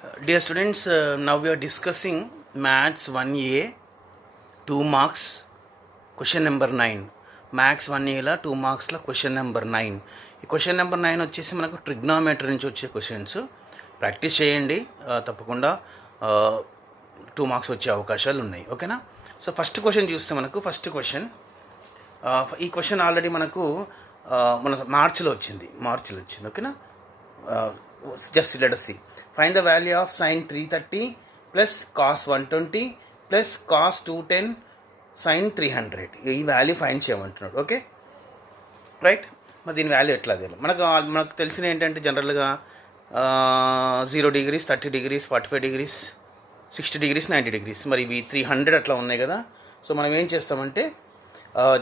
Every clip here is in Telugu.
Dear students, now we are discussing Maths 1A 2 marks question number 9. Maths 1Aలో 2 మార్క్స్లో క్వశ్చన్ నెంబర్ 9. ఈ క్వశ్చన్ నెంబర్ 9 వచ్చేసి మనకు ట్రిగ్నోమెట్రీ నుంచి వచ్చే క్వశ్చన్స్. ప్రాక్టీస్ చేయండి, తప్పకుండా 2 మార్క్స్ వచ్చే అవకాశాలు ఉన్నాయి. ఓకేనా? సో ఫస్ట్ క్వశ్చన్ చూస్తే మనకు ఈ క్వశ్చన్ ఆల్రెడీ మనకు మన మార్చిలో వచ్చింది. ఓకేనా? Just let us see. Find the value of sin 330 plus cos 120 plus cos 210 sin 300. ఈ వాల్యూ ఫైండ్ చేయమంటున్నాడు. Okay right. మరి దీని వాల్యూ ఎట్లా అదే మనకు తెలిసిన ఏంటంటే జనరల్గా 0 degrees 30 degrees 45 degrees 60 degrees 90 degrees. మరి ఇవి 300 అట్లా ఉన్నాయి కదా. సో మనం ఏం చేస్తామంటే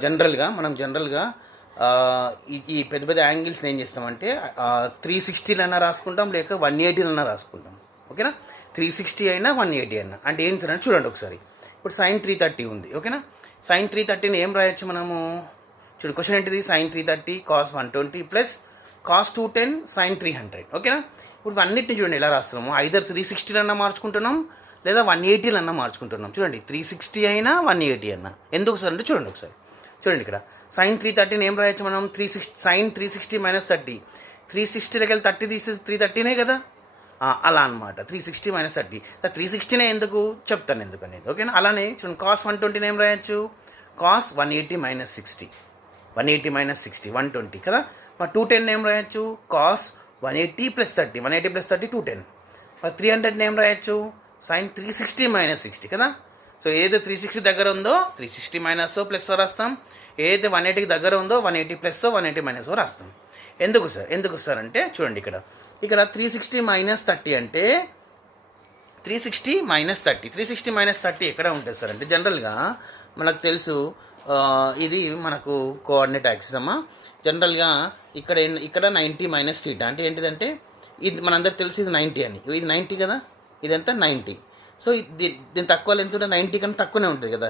జనరల్గా ఈ పెద్ద పెద్ద యాంగిల్స్ని ఏం చేస్తామంటే 360 రాసుకుంటాం, లేక 180 రాసుకుంటాం. ఓకేనా? 360 అయినా 180 అయినా అంటే ఏం సార్ అని చూడండి ఒకసారి. ఇప్పుడు sin 330 ఉంది. ఓకేనా? sin 330ని ఏం రాయొచ్చు మనము? చూడండి, క్వశ్చన్ ఏంటిది? sin 330 cos 120 plus cos 210 sin 300. ఓకేనా? ఇప్పుడు అన్నిటిని చూడండి ఎలా రాస్తున్నాము. ఐదర్ 360 మార్చుకుంటున్నాం, లేదా 180 మార్చుకుంటున్నాం. చూడండి, 360 అయినా 180 అయినా. ఎందుకు సార్ అంటే చూడండి ఒకసారి. చూడండి, ఇక్కడ sin 330ని ఏం రాయొచ్చు మనం? sin 360 minus 30. 360లోకి వెళ్ళి 30 తీసి 330నే కదా. అలా అనమాట. 360 మైనస్ 30. 360నే ఎందుకు చెప్తాను ఎందుకనేది. ఓకేనా? అలానే చూడండి, cos 120 ఏం రాయొచ్చు? cos 180 minus 60. 180 మైనస్ 60 120 కదా. మరి 210 ఏం రాయొచ్చు? cos 180 plus 30. 180 ప్లస్ 30 210. మరి 300 ఏం రాయొచ్చు? sin 360 మైనస్ 60 కదా. సో ఏదైతే 360 దగ్గర ఉందో 360 మైనస్ ప్లస్ రాస్తాం, ఏదైతే 180కి దగ్గర ఉందో 180 ప్లస్ 180 మైనస్ రాస్తాం. ఎందుకు సార్ అంటే చూడండి, ఇక్కడ 360 మైనస్ 30 అంటే 360 మైనస్ 30. 360 మైనస్ 30 ఎక్కడ ఉంటుంది సార్ అంటే జనరల్గా మనకు తెలుసు, ఇది మనకు కోఆర్డినేట్ యాక్సిస్. జనరల్గా ఇక్కడ 90 మైనస్ θ అంటే ఏంటిదంటే ఇది మనందరికి తెలిసి ఇది 90 అని. ఇది 90 కదా, ఇదంతా 90. సో దీని తక్కువ ఎంత ఉంటుంది? 90 కన్నా తక్కువనే ఉంటుంది కదా.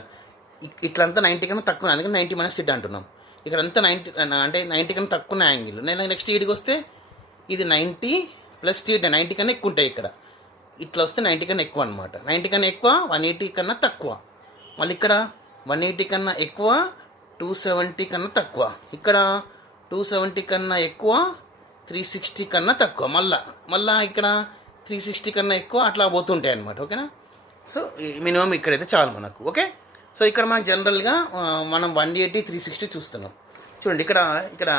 ఇట్లంతా 90 కన్నా తక్కువ, అందుకని 90 మైనస్ θ అంటున్నాం. ఇక్కడ అంతా 90 అంటే 90 కన్నా తక్కువ యాంగిల్. నేను నెక్స్ట్ ఈడికి వస్తే ఇది 90 ప్లస్ θ. 90 కన్నా ఎక్కువ ఉంటాయి ఇక్కడ. ఇట్లా వస్తే 90 కన్నా ఎక్కువ అనమాట. 90 కన్నా ఎక్కువ 180 కన్నా తక్కువ. మళ్ళీ ఇక్కడ 180 కన్నా ఎక్కువ 270 కన్నా తక్కువ. ఇక్కడ 270 కన్నా ఎక్కువ 360 కన్నా తక్కువ. మళ్ళా ఇక్కడ 360 కన్నా ఎక్కువ అట్లా పోతుంటాయి అనమాట. ఓకేనా? సో మినిమం ఇక్కడైతే చాలు మనకు. ఓకే. సో ఇక్కడ మనకు జనరల్గా మనం 180 360 చూస్తున్నాం. చూడండి, ఇక్కడ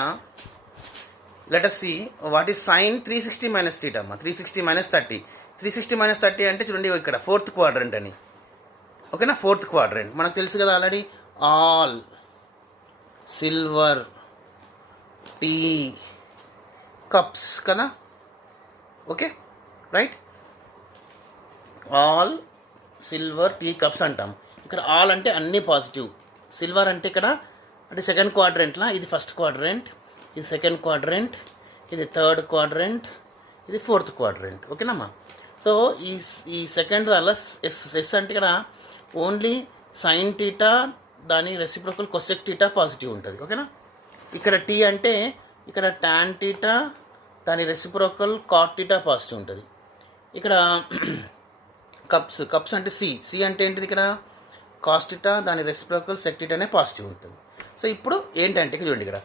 let us see what is sin 360 minus θ అమ్మ. 360 మైనస్ 30. 360 మైనస్ 30 అంటే చూడండి ఇక్కడ 4th క్వాడ్రంట్ అని. ఓకేనా? 4th క్వాడ్రంట్ మనకు తెలుసు కదా already. All silver tea cups కదా. Okay right. All silver tea cups అంటాం. ఇక్కడ ఆల్ అంటే అన్నీ పాజిటివ్. సిల్వర్ అంటే ఇక్కడ అంటే సెకండ్ క్వాడ్రెంట్లో ఇది ఫస్ట్ క్వాడ్రెంట్, ఇది సెకండ్ క్వాడ్రెంట్, ఇది థర్డ్ క్వాడ్రెంట్, ఇది 4th క్వాడ్రెంట్. ఓకేనమ్మా? సో ఈ సెకండ్ దానిలో ఎస్ అంటే ఇక్కడ ఓన్లీ సైన్ టీటా దాని రెసిప్రోకల్ కొసెక్ టీటా పాజిటివ్ ఉంటుంది. ఓకేనా? ఇక్కడ టీ అంటే ఇక్కడ టాన్ టీటా దాని రెసిప్రోకల్ కాట్ టీటా పాజిటివ్ ఉంటుంది. ఇక్కడ కప్స్ అంటే సి అంటే ఏంటిది? ఇక్కడ కాస్టిటా దాని రెసిప్రోకల్ సెక్టిటానే పాజిటివ్ ఉంటుంది. సో ఇప్పుడు ఏంటంటే చూడండి, ఇక్కడ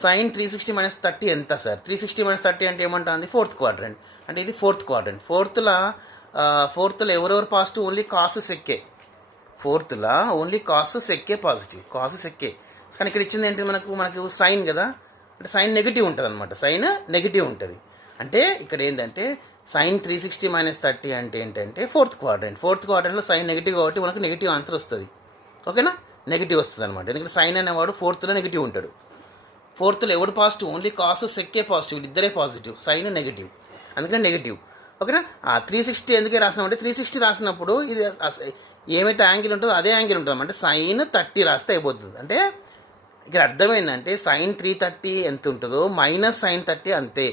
sin 360 మైనస్ 30 ఎంత సార్? 360 మైనస్ 30 అంటే ఏమంటుంది? 4th quadrant. అంటే ఇది 4th క్వాడ్రంట్. ఫోర్త్లో ఎవరెవరు పాజిటివ్? ఓన్లీ కాస్ సెక్కే. 4thలో ఓన్లీ కాస్ సెక్కే పాజిటివ్. కాస్ సెక్కే. కానీ ఇక్కడ ఇచ్చింది ఏంటి మనకు సైన్ కదా. అంటే సైన్ నెగిటివ్ ఉంటుంది అనమాట. సైన్ నెగిటివ్ ఉంటుంది. అంటే ఇక్కడ ఏంటంటే sin 360 మైనస్ 30 అంటే ఏంటంటే 4th quadrant. 4th క్వాడ్రంట్లో sign negative కాబట్టి మనకు నెగిటివ్ ఆన్సర్ వస్తుంది. ఓకేనా? నెగిటివ్ వస్తుంది అనమాట. ఎందుకంటే సైన్ అనేవాడు 4thలో నెగిటివ్ ఉంటాడు. 4thలో ఎవడు పాజిటివ్? ఓన్లీ కాస్ సెక్కే పాజిటివ్, ఇద్దరే పాజిటివ్, సైన్ నెగిటివ్, అందుకని నెగిటివ్. ఓకేనా? 360 ఎందుకే రాసినామంటే 360 రాసినప్పుడు ఇది ఏమైతే యాంగిల్ ఉంటుందో అదే యాంగిల్ ఉంటుంది. అంటే sin 30 రాస్తే అయిపోతుంది. అంటే ఇక్కడ అర్థమైందంటే sin 330 ఎంత ఉంటుందో మైనస్ sin 30 అంతే.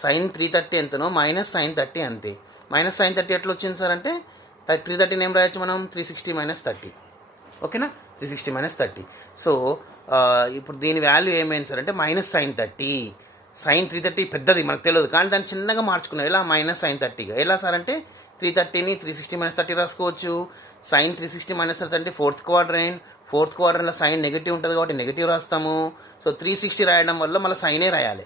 sin 330 ఎంతనో మైనస్ sin 30 అంతే. మైనస్ sin 30 ఎట్లా వచ్చింది సార్ అంటే 330 ఏం రాయొచ్చు మనం? 360 మైనస్ 30. ఓకేనా? 360 మైనస్ 30. సో ఇప్పుడు దీని వాల్యూ ఏమైంది సార్ అంటే మైనస్ sin 30. సైన్ 330 పెద్దది మనకు తెలియదు, కానీ దాన్ని చిన్నగా మార్చుకున్నాం. ఎలా? మైనస్ సైన్ 30గా. ఎలా సార్ అంటే 330ని 360 మైనస్ 30 రాసుకోవచ్చు. సైన్ 360 మైనస్ 30 అంటే ఫోర్త్ క్వాడ్రంట్లో సైన్ నెగిటివ్ ఉంటుంది కాబట్టి నెగిటివ్ రాస్తాము. సో 360 రాయడం వల్ల మళ్ళీ సైనే రాయాలి.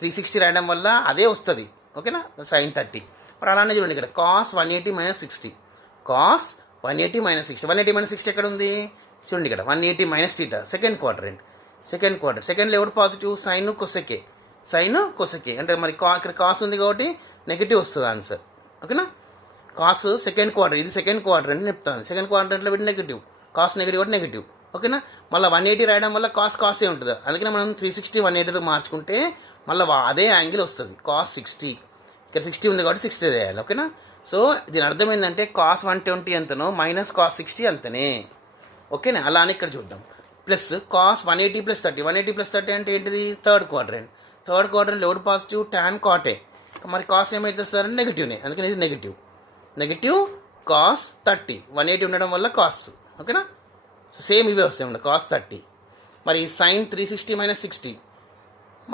360 రాయడం వల్ల అదే వస్తుంది. ఓకేనా? సైన్ 30. మరి అలానే చూడండి ఇక్కడ cos 180 minus 60. Cos 180 minus 60. 180 minus 60 ఎక్కడ ఉంది? చూడండి ఇక్కడ 180 మైనస్ టీటా. Second quadrant. సెకండ్లో ఎవరు పాజిటివ్? సైన్ కొసెకే అంటే మరి ఇక్కడ కాస్ ఉంది కాబట్టి నెగిటివ్ వస్తుంది ఆన్సర్. ఓకేనా? కాస్ సెకండ్ క్వాడ్రంట్, ఇది సెకండ్ క్వాడ్రంట్ చెప్తాను. సెకండ్ క్వాడ్రంట్లో పెట్టి నెగిటివ్, కాస్ నెగిటివ్ కాబట్టి నెగిటివ్. ఓకేనా? మళ్ళీ 180 రాయడం వల్ల కాసే ఉంటుంది. అందుకని మనం 360 180 మార్చుకుంటే మళ్ళీ అదే యాంగిల్ వస్తుంది. కాస్ 60, ఇక్కడ 60 ఉంది కాబట్టి 60 రాయాలి. ఓకేనా? సో దీని అర్థం ఏంటంటే కాస్ 120 ఎంతనో మైనస్ కాస్ 60 అంతనే. ఓకేనా? అలా అని ఇక్కడ చూద్దాం. Plus cos 180 plus 30. 180 ప్లస్ 30 అంటే ఏంటిది? థర్డ్ క్వాడ్రంట్ ఎవరు పాజిటివ్? టాన్ కాటే. మరి కాస్ ఏమైతే సార్ అంటే నెగిటివ్నే, అందుకని ఇది నెగిటివ్ కాస్ 30. 180 ఉండడం వల్ల కాస్. ఓకేనా? సో సేమ్ ఇవే వస్తాయి ఉండే కాస్ 30. మరి సైన్ 360 మైనస్ 60,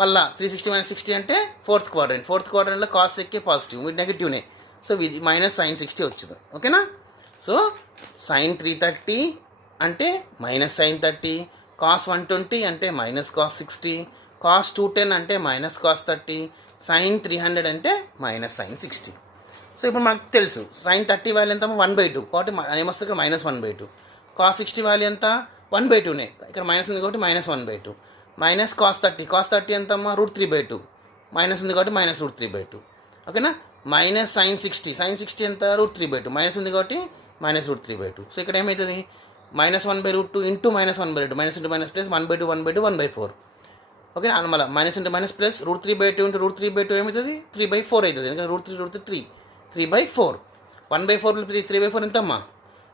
మళ్ళీ 360 మైనస్ 60 అంటే ఫోర్త్ క్వాడ్రంట్లో కాస్ ఎక్కే పాజిటివ్, ఇది నెగిటివ్నే. సో ఇది మైనస్ సైన్ 60 వచ్చింది. ఓకేనా? సో సైన్ 330 అంటే మైనస్ సైన్ 30, కాస్ 120 అంటే మైనస్ కాస్ 60, కాస్ 210 అంటే మైనస్ కాస్ 30, సైన్ 300 అంటే మైనస్ సైన్ 60. సో ఇప్పుడు మనకు తెలుసు సైన్ 30 వాల్యూ ఎంత? 1/2 కాబట్టి ఏమొస్తుంది ఇక్కడ? మైనస్ 1/2. కాస్ 60 వాల్యూ ఎంత? 1/2నే, ఇక్కడ మైనస్ ఉంది కాబట్టి మైనస్ 1/2. మైనస్ కాస్ 30 ఎంత అమ్మా? √3/2. మైనస్ ఉంది కాబట్టి మైనస్ √3/2. ఓకేనా? మైనస్ సైన్ 60 ఎంత? √3/2. మైనస్ ఉంది కాబట్టి మైనస్ √3/2. సో ఇక్కడ ఏమవుతుంది? Minus 1/2 into minus 1/2. Minus into minus plus 1/2 okay. మళ్ళీ minus into minus plus √3/2 into √3/2 ఏమవుతుంది? 3/4 అవుతుంది. ఎందుకంటే √3 3/4. 1/4 3/4 ఎంతమ్మా?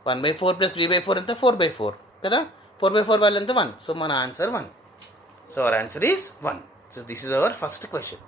1/4 ప్లస్ 3/4 ఎంత? 4/4 కదా. 4/4 వాల్యూ ఎంత? 1. సో మన answer 1. So our answer is 1. So this is our first question.